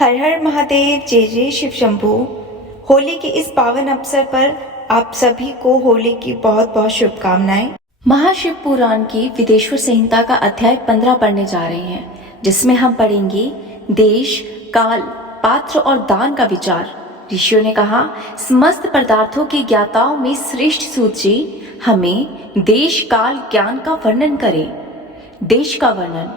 हर हर महादेव, जय जय शिव शंभू। होली के इस पावन अवसर पर आप सभी को होली की बहुत बहुत शुभकामनाएं। महाशिव पुराण की विदेश्वर संहिता का अध्याय 15 पढ़ने जा रहे हैं, जिसमें हम पढ़ेंगे देश, काल, पात्र और दान का विचार। ऋषियों ने कहा, समस्त पदार्थों के ज्ञाताओं में श्रेष्ठ सूत जी हमें देश काल ज्ञान का वर्णन करें। देश का वर्णन।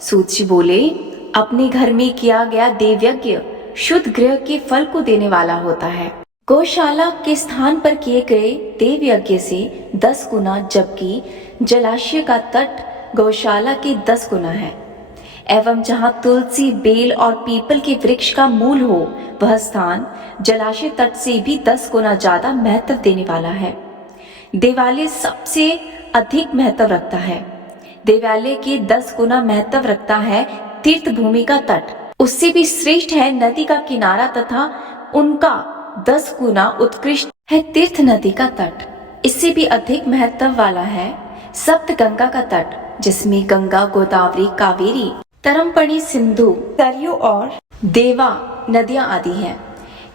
सूत जी बोले, अपने घर में किया गया देवयज्ञ शुद्ध गृह के फल को देने वाला होता है। गौशाला के स्थान पर किए गए देव यज्ञ से 10 गुना, जबकि जलाशय का तट गौशाला के 10 गुना है। एवं जहाँ तुलसी, बेल और पीपल के वृक्ष का मूल हो, वह स्थान जलाशय तट से भी 10 गुना ज्यादा महत्व देने वाला है। देवालय सबसे अधिक महत्व रखता है। देवालय के 10 गुना महत्व रखता है तीर्थ भूमि का तट। उससे भी श्रेष्ठ है नदी का किनारा तथा उनका 10 गुना उत्कृष्ट है तीर्थ नदी का तट। इससे भी अधिक महत्व वाला है सप्त गंगा का तट, जिसमें गंगा, गोदावरी, कावेरी, तरमपणी, सिंधु, सरयू और देवा नदियां आदि हैं।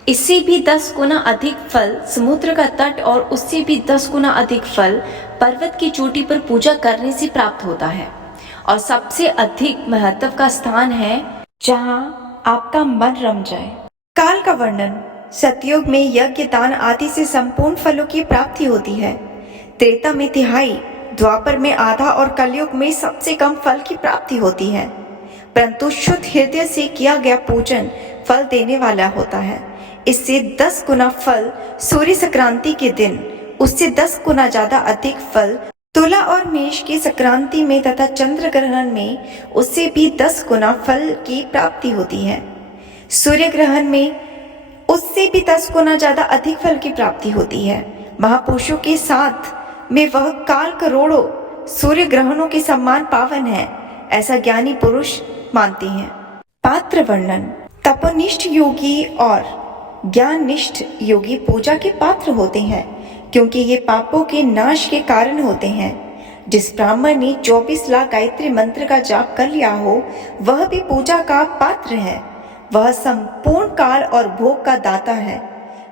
इससे भी 10 गुना अधिक फल समुद्र का तट और उससे भी 10 गुना अधिक फल पर्वत की चोटी पर पूजा करने से प्राप्त होता है। और सबसे अधिक महत्व का स्थान है जहां आपका मन रम जाए। काल का वर्णन। सतयुग में यज्ञ, दान आदि से संपूर्ण फलों की प्राप्ति होती है। त्रेता में तिहाई, द्वापर में आधा और कलयुग में सबसे कम फल की प्राप्ति होती है। परंतु शुद्ध हृदय से किया गया पूजन फल देने वाला होता है। इससे 10 गुना फल सूर्य संक्रांति के दिन, उससे 10 गुना ज्यादा अधिक फल तुला और मेष की संक्रांति में तथा चंद्र ग्रहण में उससे भी 10 गुना फल की प्राप्ति होती है। सूर्य ग्रहण में उससे भी 10 गुना ज्यादा अधिक फल की प्राप्ति होती है। महापुरुषों के साथ में वह काल करोड़ों सूर्य ग्रहणों के समान पावन है, ऐसा ज्ञानी पुरुष मानते हैं। पात्र वर्णन। तपोनिष्ठ योगी और ज्ञाननिष्ठ योगी पूजा के पात्र होते हैं, क्योंकि ये पापों के नाश के कारण होते हैं। जिस ब्राह्मण ने 24 लाख गायत्री मंत्र का जाप कर लिया हो, वह भी पूजा का पात्र है। वह संपूर्ण काल और भोग का दाता है।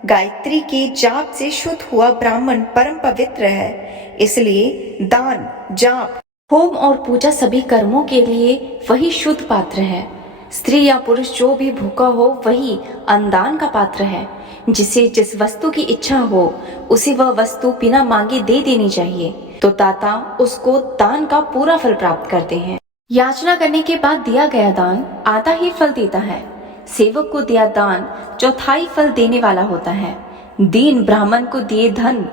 गायत्री के जाप से शुद्ध हुआ ब्राह्मण परम पवित्र है। इसलिए दान, जाप, होम और पूजा सभी कर्मों के लिए वही शुद्ध पात्र है। स्त्री या पुरुष जो भी भूखा हो, वही अन्नदान का पात्र है। जिसे जिस वस्तु की इच्छा हो, उसे वह वस्तु बिना मांगे दे देनी चाहिए, तो दाता उसको दान का पूरा फल प्राप्त करते हैं। याचना करने के बाद दिया गया दान आधा ही फल देता है। सेवक को दिया दान चौथाई फल देने वाला होता है। दीन ब्राह्मण को दिए धन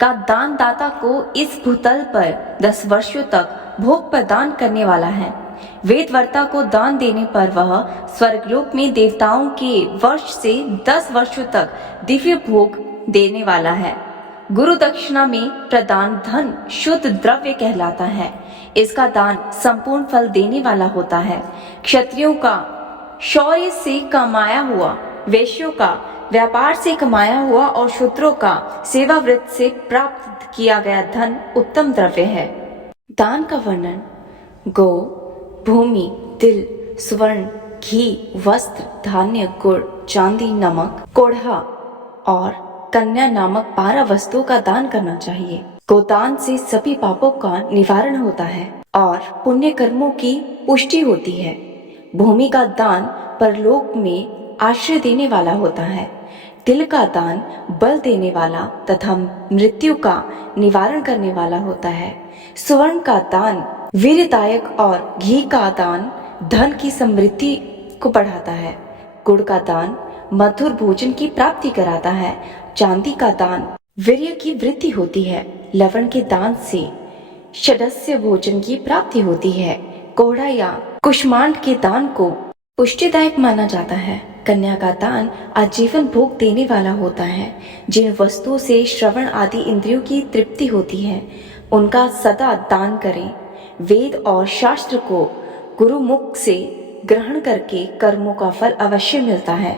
का दान दाता को इस भूतल पर 10 वर्षों तक भोग प्रदान करने वाला है। वेदवर्ता को दान देने पर वह स्वर्गलोक में देवताओं के वर्ष से 10 वर्षों तक दिव्य भोग देने वाला है। गुरु दक्षिणा में प्रदान धन शुद्ध द्रव्य कहलाता है। इसका दान संपूर्ण फल देने वाला होता है। क्षत्रियों का शौर्य से कमाया हुआ, वैश्यों का व्यापार से कमाया हुआ और शूद्रों का सेवावृत्त से प्राप्त किया गया धन उत्तम द्रव्य है। दान का वर्णन। गो, भूमि, तिल, स्वर्ण, घी, वस्त्र, धान्य, गुड़, चांदी, नमक, कोढ़ा और कन्या नामक 12 वस्तुओं का दान करना चाहिए। गोदान से सभी पापों का निवारण होता है और पुण्य कर्मों की पुष्टि होती है। भूमि का दान परलोक में आश्रय देने वाला होता है। तिल का दान बल देने वाला तथा मृत्यु का निवारण करने वाला होता है। स्वर्ण का दान वीरदायक और घी का दान धन की समृद्धि को बढ़ाता है। गुड़ का दान मधुर भोजन की प्राप्ति कराता है। चांदी का दान वीर्य की वृद्धि होती है। लवण के दान से षडस्य भोजन की प्राप्ति होती है। कोढ़ा या कुष्मांड के दान को पुष्टिदायक माना जाता है। कन्या का दान आजीवन भोग देने वाला होता है। जिन वस्तुओं से श्रवण आदि इंद्रियों की तृप्ति होती है, उनका सदा दान करें। वेद और शास्त्र को गुरुमुख से ग्रहण करके कर्मों का फल अवश्य मिलता है।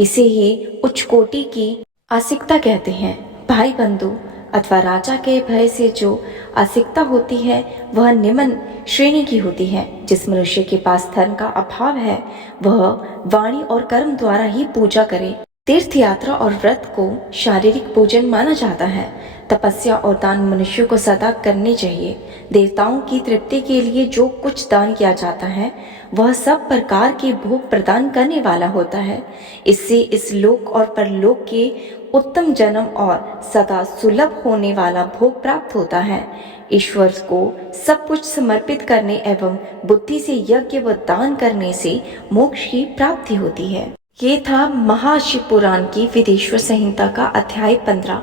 इसे ही उच्च कोटि की आस्तिकता कहते हैं। भाई बंधु, अथवा राजा के भय से जो आसिकता होती है वह निम्न श्रेणी की होती है। जिस मनुष्य के पास धन का अभाव है वह वाणी और कर्म द्वारा ही पूजा करे। तीर्थ यात्रा और व्रत को शारीरिक पूजन माना जाता है। तपस्या और दान मनुष्य को सदा करने चाहिए। देवताओं की तृप्ति के लिए जो कुछ दान किया जाता है वह सब प्रकार के भोग प्रदान करने वाला होता है। इससे इस लोक और परलोक के उत्तम जन्म और सदा सुलभ होने वाला भोग प्राप्त होता है। ईश्वर को सब कुछ समर्पित करने एवं बुद्धि से यज्ञ व दान करने से मोक्ष की प्राप्ति होती है। ये था महाशिव पुराण की विदेश्वर संहिता का अध्याय 15।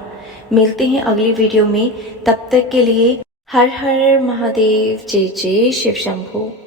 मिलते हैं अगली वीडियो में, तब तक के लिए हर हर महादेव, जय जय शिव शंभो।